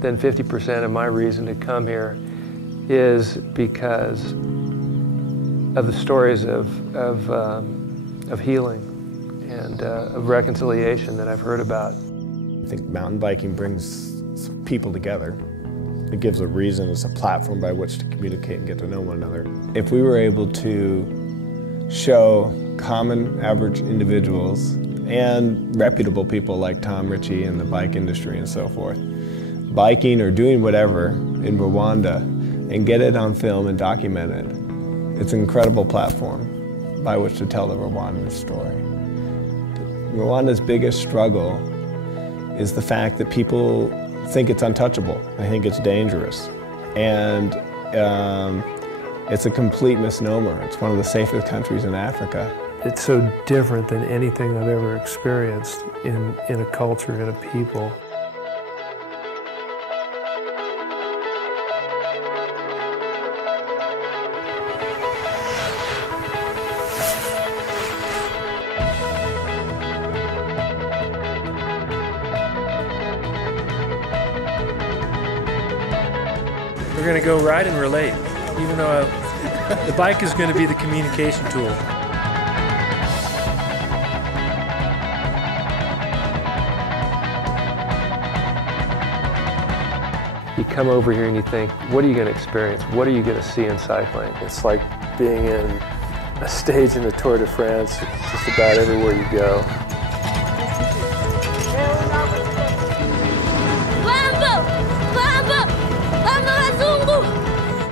than 50% of my reason to come here is because of the stories of healing and of reconciliation that I've heard about. I think mountain biking brings people together. It gives a reason, it's a platform by which to communicate and get to know one another. If we were able to show common, average individuals and reputable people like Tom Ritchie in the bike industry and so forth, biking or doing whatever in Rwanda and get it on film and document it, it's an incredible platform by which to tell the Rwandan story. Rwanda's biggest struggle is the fact that people think it's untouchable. I think it's dangerous. And it's a complete misnomer. It's one of the safest countries in Africa. It's so different than anything I've ever experienced in a culture, in a people. We're going to go ride and relate, even though the bike is going to be the communication tool. You come over here and you think, what are you going to experience? What are you going to see in cycling? It's like being in a stage in the Tour de France, just about everywhere you go.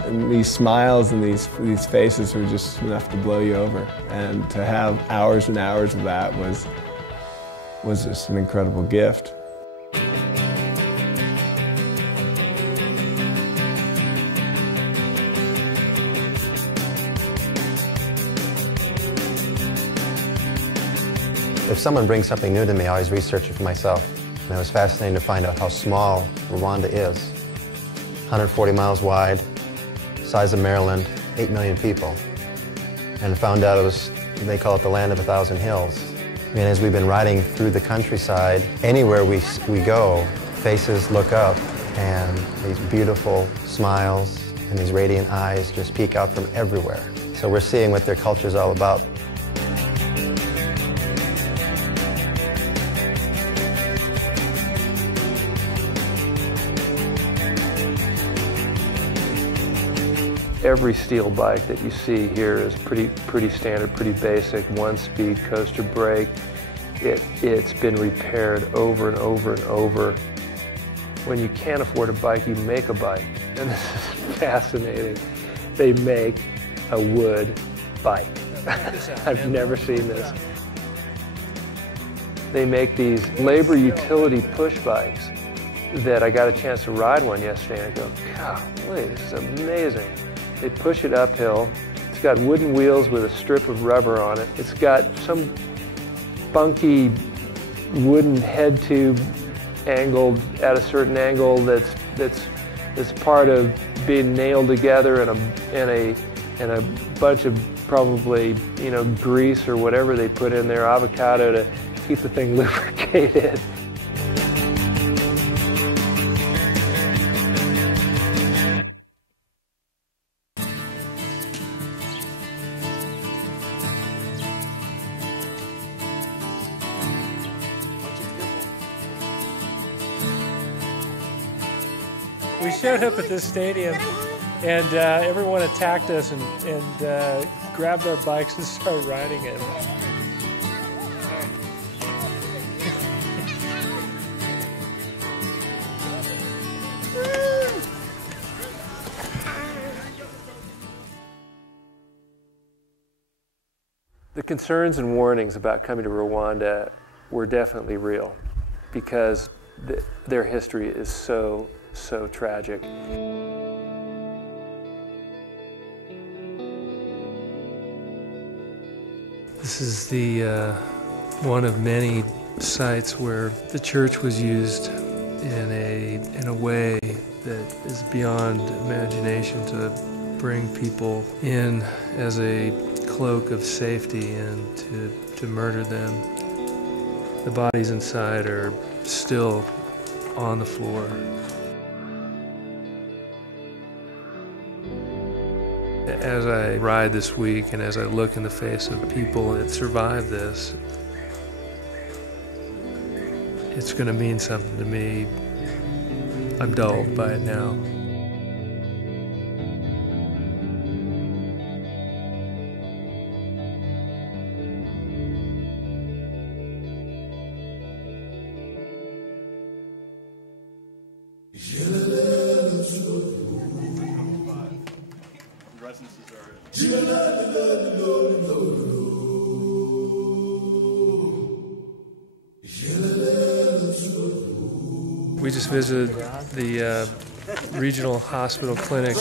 And these smiles and these faces were just enough to blow you over. And to have hours and hours of that was just an incredible gift. If someone brings something new to me, I always research it for myself. And it was fascinating to find out how small Rwanda is. 140 miles wide, size of Maryland, 8 million people. And I found out they call it the land of 1,000 hills. I mean, as we've been riding through the countryside, anywhere we go, faces look up and these beautiful smiles and these radiant eyes just peek out from everywhere. So we're seeing what their culture is all about. Every steel bike that you see here is pretty standard, pretty basic, one-speed coaster brake. It's been repaired over and over and over. When you can't afford a bike, you make a bike. And this is fascinating. They make a wood bike. I've never seen this. They make these labor utility push bikes that I got a chance to ride one yesterday and I go, golly, this is amazing. They push it uphill. It's got wooden wheels with a strip of rubber on it. It's got some funky wooden head tube angled at a certain angle that's part of being nailed together in a bunch of probably, you know, grease or whatever they put in there, avocado, to keep the thing lubricated. We showed up at this stadium and everyone attacked us and grabbed our bikes and started riding it. The concerns and warnings about coming to Rwanda were definitely real because their history is so tragic. This is the one of many sites where the church was used in a way that is beyond imagination to bring people in as a cloak of safety and to murder them. The bodies inside are still on the floor. As I ride this week and as I look in the face of people that survived this, it's going to mean something to me. I'm dulled by it now. We just visited the regional hospital clinic.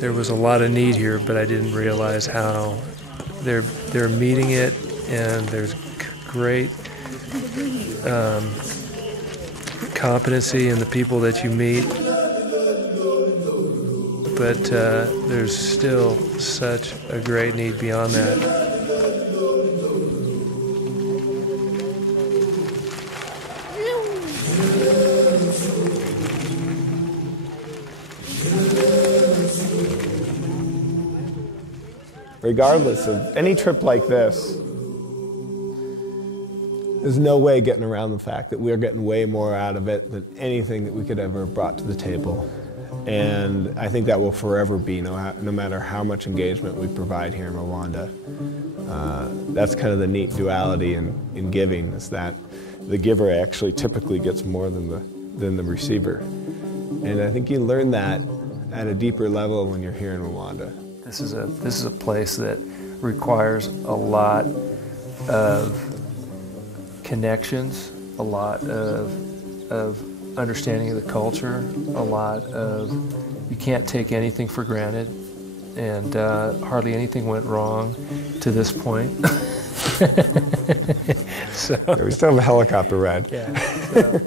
There was a lot of need here, but I didn't realize how they're meeting it, and there's great competency in the people that you meet. But there's still such a great need beyond that. Regardless of any trip like this, there's no way getting around the fact that we're getting way more out of it than anything that we could ever have brought to the table. And I think that will forever be, no matter how much engagement we provide here in Rwanda. That's kind of the neat duality in giving, is that the giver actually typically gets more than the receiver. And I think you learn that at a deeper level when you're here in Rwanda. This is a place that requires a lot of connections, a lot of understanding of the culture, a lot of, you can't take anything for granted, and hardly anything went wrong to this point. So, yeah, we still have a helicopter ride. Yeah. So.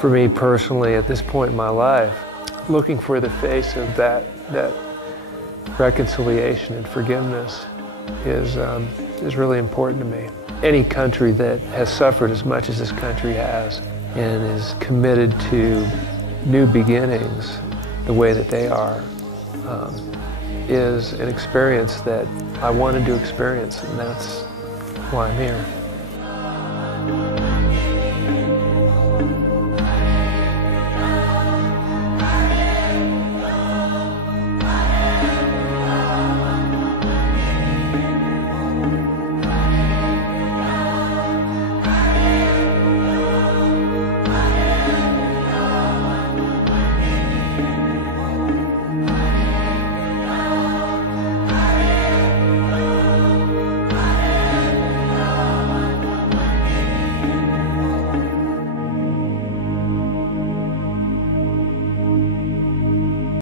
For me personally, at this point in my life, looking for the face of that reconciliation and forgiveness is really important to me. Any country that has suffered as much as this country has and is committed to new beginnings the way that they are is an experience that I wanted to experience, and that's why I'm here.